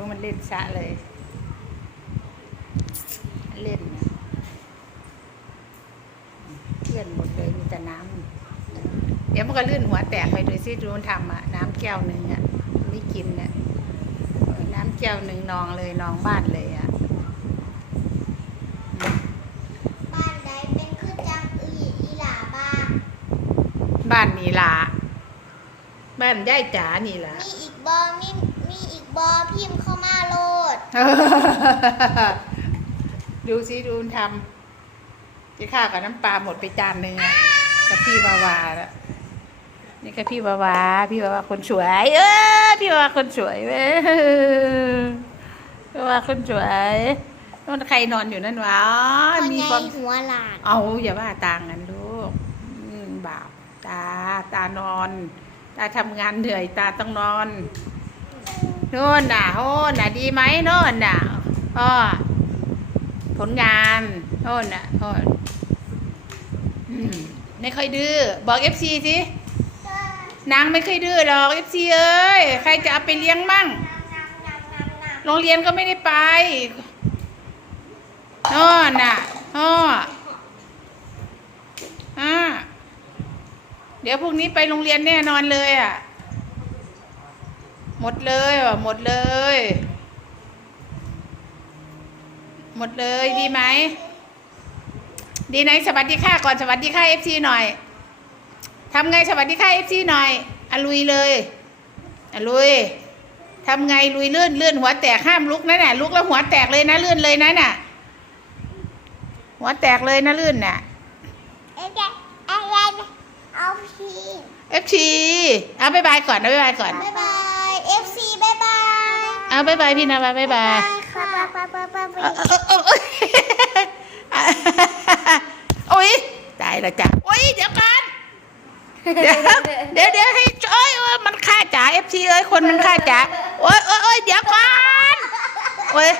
รู้มันเล่นซะเลย เล่นนะเพื่อนหมดเลยมีแต่น้ำเดี๋ยวมันก็ลื่นหัวแตกไปดูซิดูมันทำอะน้ำแก้วหนึ่งอะไม่กินเนี่ยเออน้ำแก้วหนึ่งนองเลยนองบ้านเลยอะอืมบ้านใดเป็นคือจังอีอีหลาบ้างบ้านนี่ละบ้านย่ายจ๋านี่ละมีอีกบอมีมีอีกบอพิมพ์เข้ามาโล ดดูสิดูมันทำที่ข้าวกับน้ำปลาหมดไปจานหนึ่งอะกับพี่วาวาแล้วนี่ก็พี่วาวาพี่วาวาคนสวย เออพี่วาวาคนสวยเว้ยพี่วาวาคนสวยนั่นใครนอนอยู่นั่นวะคนมีใหความญ่หัวหลานเอาอย่าว่าตางกันลูกอืมบาปตาตานอน ตาทำงานเหนื่อยตาต้องนอน โน่นน่ะโน่นน่ะดีไหมโน่นน่ะพ่อผลงานโน่นน่ะโน่นไม่ค่อยดื้อบอกเอฟซีสินางไม่เคยดื้อหรอกเอฟซีเอ้ยใครจะเอาไปเลี้ยงมั่งโรงเรียนก็ไม่ได้ไปโน่นน่ะพ่ออ่าเดี๋ยวพรุ่งนี้ไปโรงเรียนแน่นอนเลยอะ หมดเลยว่ะหมดเลย หมดเลยดีไหม ดีไหนสวัสดีค่ะก่อนสวัสดีค่ะเอฟซีหน่อยทำไงสวัสดีค่ะเอฟซีหน่อยอะลุยเลยอะลุยทำไงลุยเลื่อนเลื่อนหัวแตกห้ามลุกนะน่ะลุกแล้วหัวแตกเลยนะเลื่อนเลยนะน่ะ หัวแตกเลยนะลื่นน่ะเอ๊ะอะไรเอาพีเอฟซีเอาบายบายก่อนนะบายบายก่อนบ๊ายบาย FC บ๊ายบาย เอาบายบายพี่นะบายบายบายค่ะบ๊ายบายบ๊ายบายเออเออเออเออโอ้ยตายและจ้ะโอ้ยเดี๋ยวก่อนเดี๋ยวเดี๋ยวเดี๋ยวให้โอ้ยโอ้ยมันฆ่าจ๋าเอฟซีเอ้ยคนมันฆ่าจ๋าโอ้ยโอ้ยโอ้ยเดี๋ยวก่อนโอ้ย